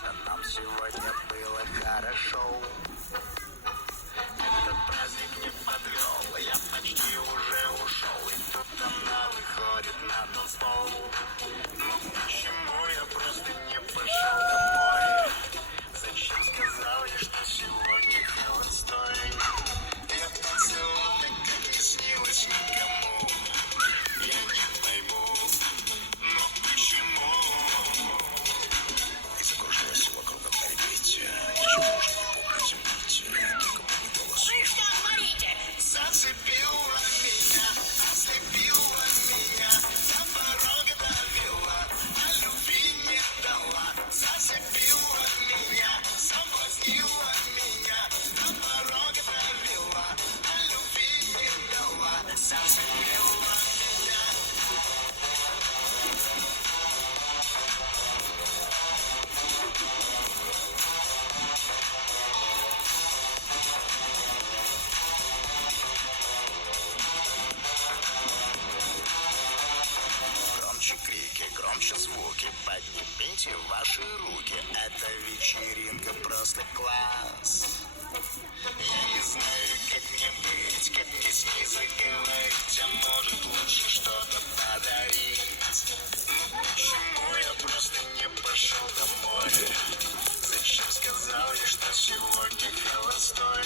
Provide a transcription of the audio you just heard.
что нам сегодня было хорошо. Этот праздник не подвел, я почти уже ушел. И тут она выходит на танцпол. Ну почему я просто не пошел домой? Зачем сказал ей, что сегодня холостой? Я танцевал так, как не снилось никому. Я не пойму, но почему? И закружилась вокруг орбите. Еще можно по приземлить, только не волосы. Вы что творите? Зацепила меня, до порога довела, а любви не дала. Зацепила меня, соблазнила меня, до порога довела, а любви не дала. Зацепила меня. Громче крики, громче звуки, поднимите ваши руки. Эта вечеринка просто класс. Я не знаю, как мне быть, как мне с ней заговорить, а может лучше что-то подарить. Ну почему я просто не пошел домой? Зачем сказал ей, что сегодня холостой?